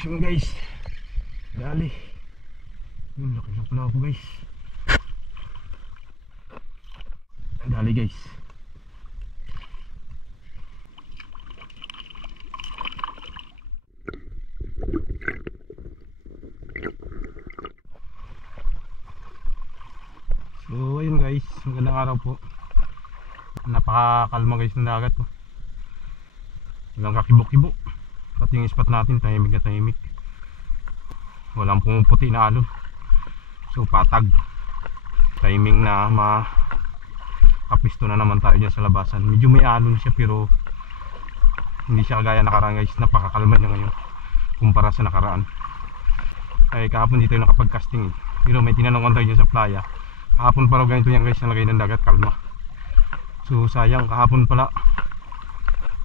action guys. Dali. Yung laki ng pula po guys. Dali guys. So ayun guys, magandang araw po. Napakakalma guys ng dagat po. Walang kakibo-kibo. Pati yung spot natin tahimik na tahimik. Walang pumuputi na alon. So patag. Timing na makapisto na naman tayo dyan sa labasan. Medyo may alon siya pero hindi siya kagaya nakaraan guys. Napakakalma niya ngayon kumpara sa nakaraan. Ay kahapon dito yung nakapag-casting eh. Pero may tinanong ko tayo dyan sa playa. Kahapon pa raw ganito yan guys, nalagay ng dagat, kalma. So sayang, kahapon pala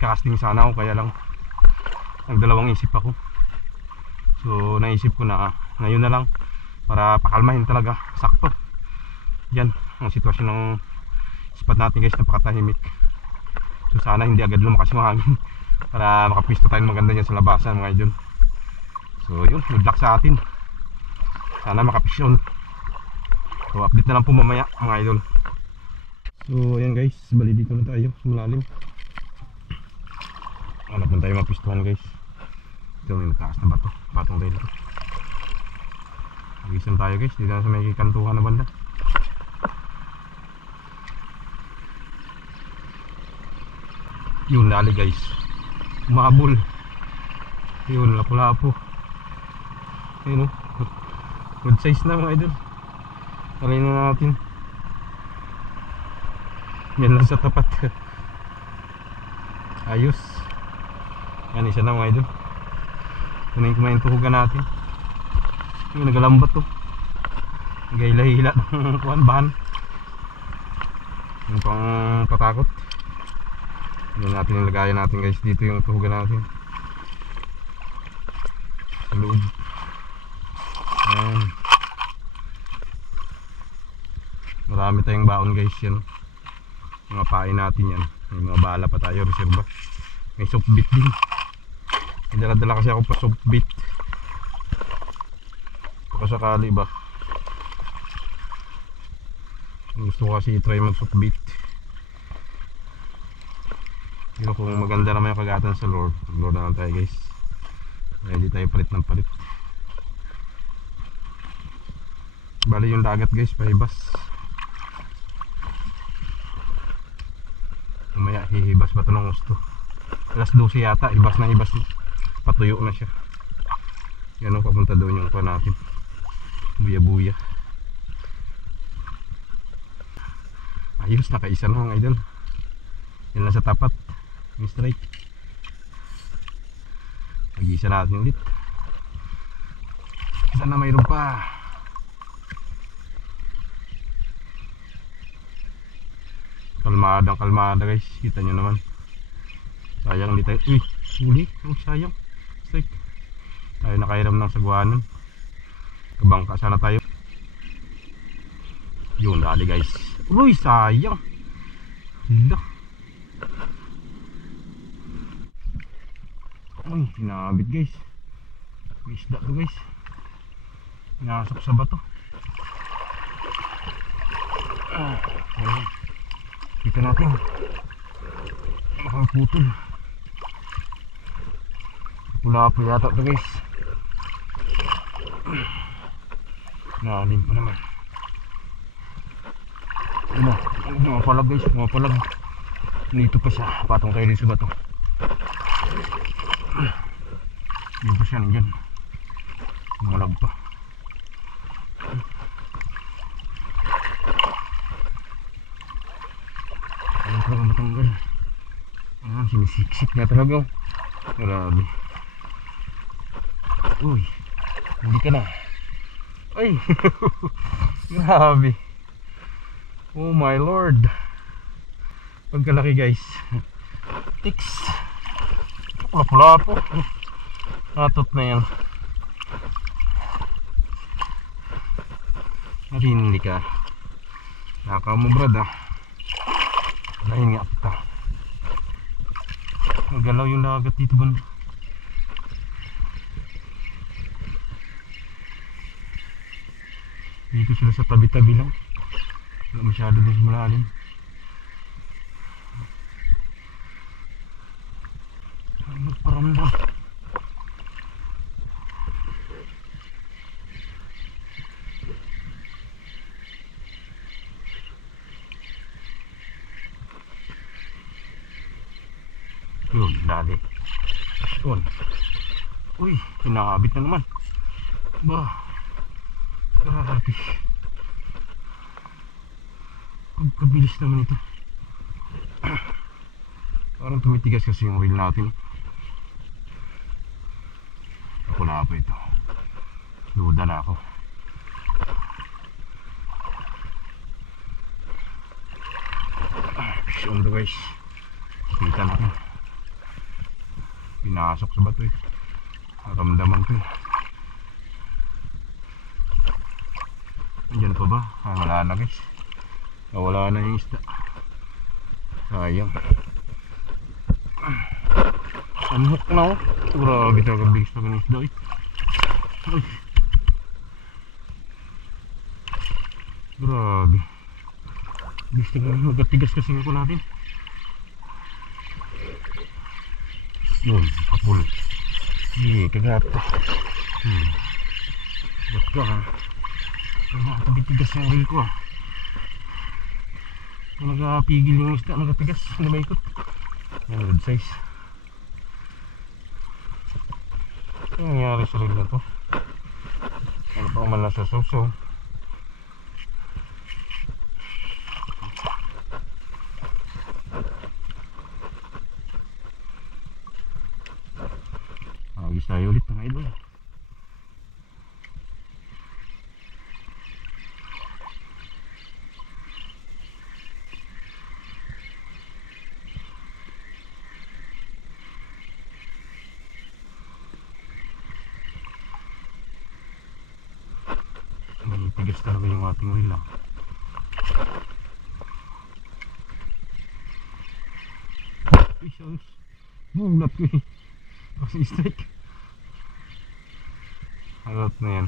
casting sana ako, kaya lang nagdalawang isip ako. So naisip ko na ngayon na lang para pakalmahin talaga, sakto. Yan ang sitwasyon ng spot natin guys, napakatahimik. So sana hindi agad lumakas yung hangin para makapisto tayo maganda dyan sa labasan mga idol. So yun, good luck sa atin. Sana makapisyon. So update na lang po mamaya mga idol. So ayan guys, bali dito na tayo sa malalim. Hanap na tayo mapistuhan guys. Ito may mataas na bato, patong tayo dito. Agisan tayo guys, dito na sa may kantuhan na banda. Yun, dali guys, umabol. Yun, lapo-lapo. Ayun o, good size na mga idol. Alay na natin. Yan lang sa tapat. Ayos. Yan, isa na mga idol. Kunin ko na yung tuhugan natin. Yung nagalambat to. Nagahila-hila ng kuhan, bahan. Yung pang patakot. Yan natin yung lagayan natin guys. Dito yung tuhugan natin. Sa loob. Yan. Marami tayong baon guys yan. Mga pain natin yan. May mga bala pa tayo, reserva. May soft bait din. May dala-dala kasi ako pa soft bait. Pagkasakali ba, gusto ko kasi i-try mag soft bait. Pero kung maganda naman yung kagatan sa lure, lure na lang tayo guys. Ready tayo palit ng palit. Bali yung dagat guys, paibas. Mamaya hihibas pa ito ng gusto. Alas 12 yata, ibas na. Patuyo na siya. Yan o, papunta doon yung pa natin. Buya-buya. Ayos, nakaisa na mga idol. Yan lang sa tapat. May strike. Pag-isa natin ulit. Sana mayroon pa. Kalmada guys, kita nyo naman. Sayang di tayo, huli, sayang, strike. Tayo nakairam ng sagwanan. Kabangka sana tayo. Yun, dali guys. Uy, sayang. Hila. Uy, hinabit guys. May isda to guys. Pinasok sa bato. Ayun. Kita natin makaputol. Pula po yata ito guys. Nalim pa naman. Ano, mga palag guys, mga palag. Dito pa siya, patong tayo dito sa bato. Dito pa siya, nandiyan. Malag pa. Talaga matanggal. Sinisiksik na talaga. Grabe. Uy, hindi ka na. Ay. Grabe. Oh my lord. Pagkalaki guys. Tiks. Pula-pula po. Natot na yan. Narindi ka. Nakaw mo brad ah. Ayun nga ata. Magalaw yung dagat dito banda. dito sila sa tabi-tabi lang. Wala masyado din sa malalim. Ay, magparamdam. Yun, dali. Yun. Uy, hinakabit na naman. Bah, grabe. Pagkabilis naman ito. Parang tumitigas kasi yung reel natin. Ako na po ito. Luda na ako. Fish on the ways. Kita natin. Pinasok sa bato eh. Naramdaman ko eh. Andyan pa ba? Ah, wala na guys. Nawala na yung isda. Sayang. Unhook na oh. Grabe talaga bilis na ng isda eh. Ay. Grabe. Bilis na magatigas kasi ko natin. Yun, kapul. Hindi, kagata. Ba't ka ha? Nagatigas yung reel ko ah. Kung nagapigil yung isda, nagatigas, hindi maikot. Yan, good size. Ano nangyari sa reel na to? Ano pa man nasa so-so? Agis tayo ulit mga idol. Tigas talaga yung ating reel ah. Bulat ko eh. Kasi strike. Halat na yan.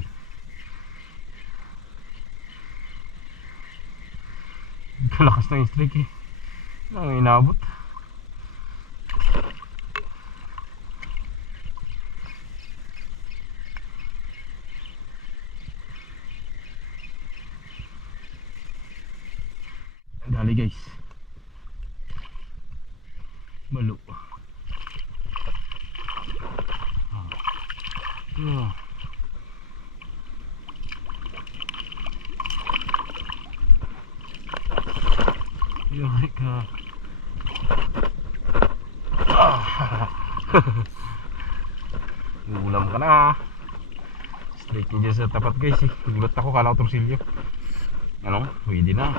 Kalakas na yung strike eh. Lang inabot. Dali guys. Balo. Yari ka. Ulam ka na. Straight niya dyan sa tapat guys eh. Gulat ako, kala ko torsilyo. Ano? Pwede na.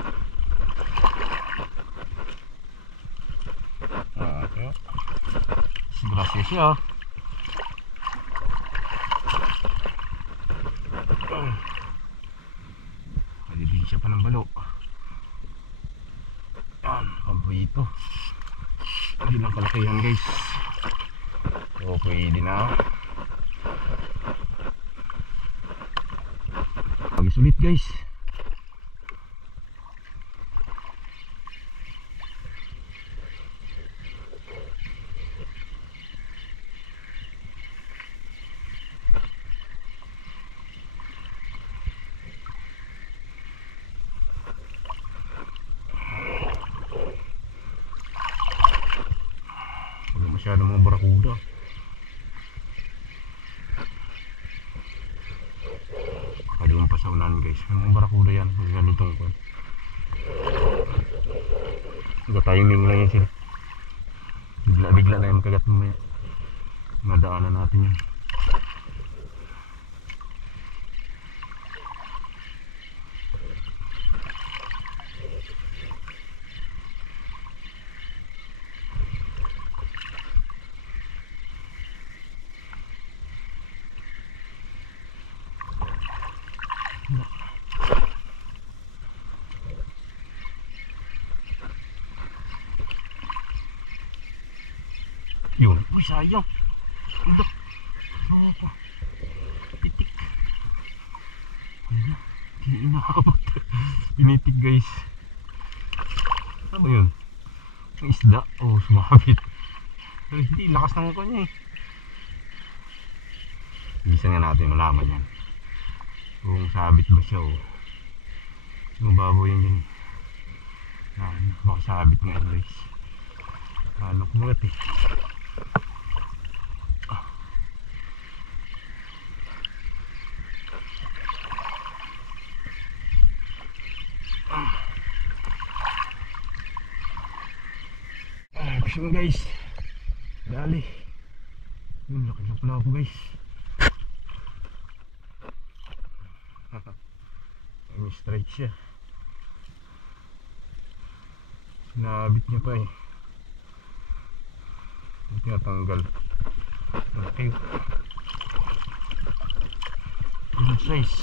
Okay. Gracias siya. Pwede siya pa ng balo. Yan, paborito. Hindi lang kalaki yan guys. So pwede na. Pag-sulit guys. Masyado mga barakuda. Kaya pa sa ulan guys. Mga barakuda yan. Pag ganitong kwan. Nag-timing lang yan sila. Bigla na yung kagat mo yan. Madaanan natin yan. Yun, uy sayang. Ito. Sopa. Pitik. Ayan. Nakakapot. Pinitik guys. Ano yun? Ang isda. Oh, sumabit. Pero hindi, lakas ng kanya eh. Bilisan nga natin malaman yan. Kung sabit ba siya o mababaw yan dyan. Baka sabit nga yan guys. Kumagat eh. Gusto mo guys. Dali. Yun, laki na pala ako guys. May strike siya. Sinabit niya pa eh. Tinatanggal. Okay. Good size.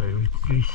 Try with fish.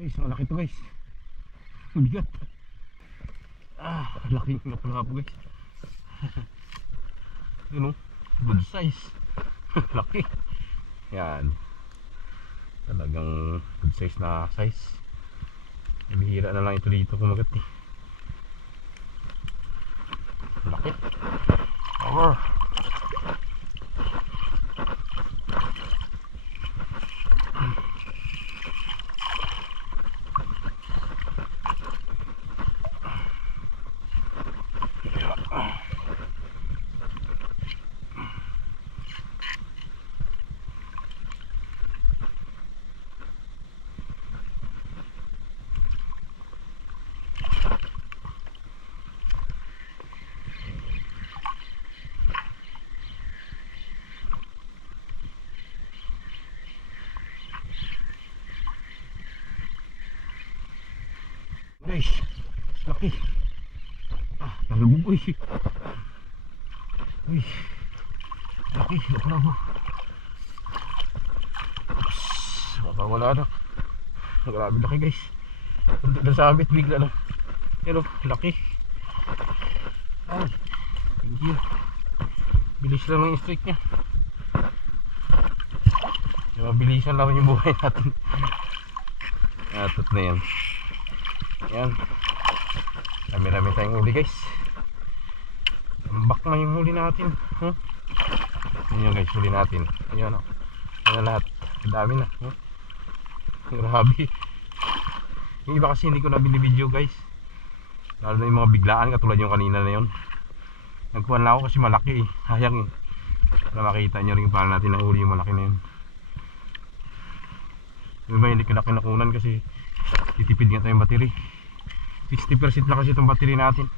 Guys, malaki to guys. Bigat. Laki na pala po guys. Yun o, good size. Laki. Yan. Talagang good size na size. Bihira na lang ito dito kumagat eh. Laki. Power. Guys, laki. Talbog uy. Uy. Laki, laki na ako. Baka wala na. Grabe laki guys. Punta na sabit bigla lang. Pero laki. Ay, thank you. Bilis lang ng strike nya. Mabilisan lang yung buhay natin. Atot na yan. Yan. Dami-dami tayong huli guys. Tambak na yung huli natin. Yan guys, huli natin. Ayan o. Ayan lahat. Dami na. Grabe. Yung iba kasi hindi ko na binibideo guys. Lalo na yung mga biglaan katulad yung kanina na yun. Nagkuhan lang ako kasi malaki eh. Sayang eh. Para makita nyo rin paano natin nahuli yung malaki na yun. Yung iba hindi ko na kinakunan kasi titipid nga tayong battery. 60% na kasi itong battery natin.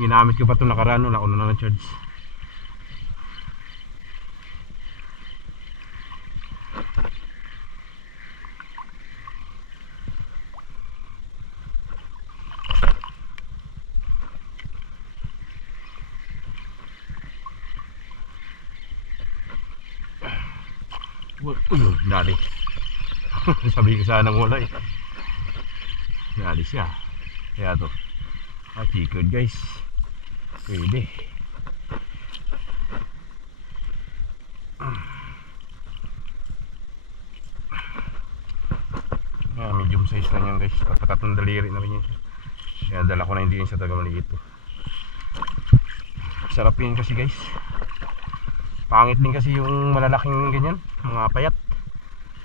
Ginamit ko pa ito nakaraan. Wala ko na na-charge. Uy, dali. Sabi ko sana wala eh. Alis siya. Kaya to. Chikod guys. Pwede. Medium size lang yan guys. Katakatong daliri na rin yun. Kaya dala ko na hindi yun sa tagamaliit to. Sarap yun kasi guys. Pangit din kasi yung malalaking ganyan, mga payat.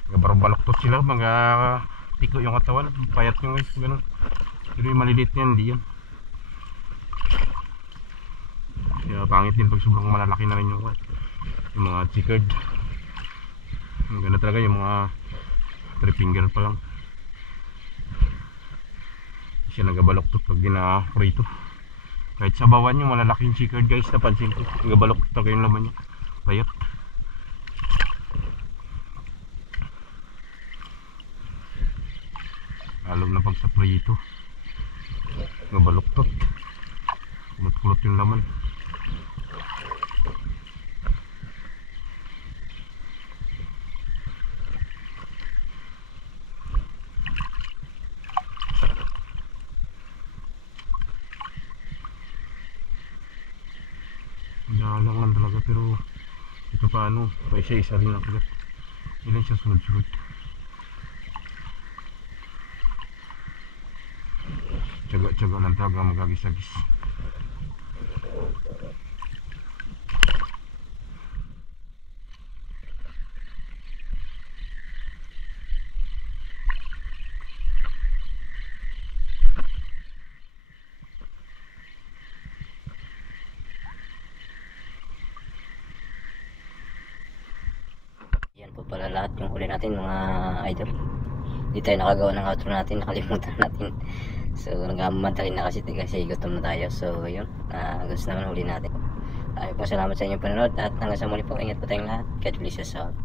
Baluktot sila, mga tiko yung katawan. Payat yung guys, ganun. Pero yung maliliit yan, hindi yun. Kaya pangit din pag sobrang malalaki na rin yung mga chickered. Ang ganda talaga yung mga 3 finger pa lang. Siya nagabaloktot pag gina-prito. Kahit sa bawan yung malalaking chickered guys, napansin ko nagabaloktot talaga yung laman niya. Payat. Lalo na pag sa prito nagabaloktot, kulot-kulot yung laman. Dalangan talaga, pero ito paano, pa isa-isa rin ang kagat. Ilan siya sunod-sunod. Tsaga-tsaga lang talaga magagis-agis. Yan po pala lahat yung huli natin mga idol. Hindi tayo nakagawa ng outro natin, nakalimutan natin. So nagmamadali na kasi gutom na tayo. So yun, gusto naman huli natin. Salamat sa inyong panonood at hanggang sa muli po, ingat po tayong lahat. God bless us all.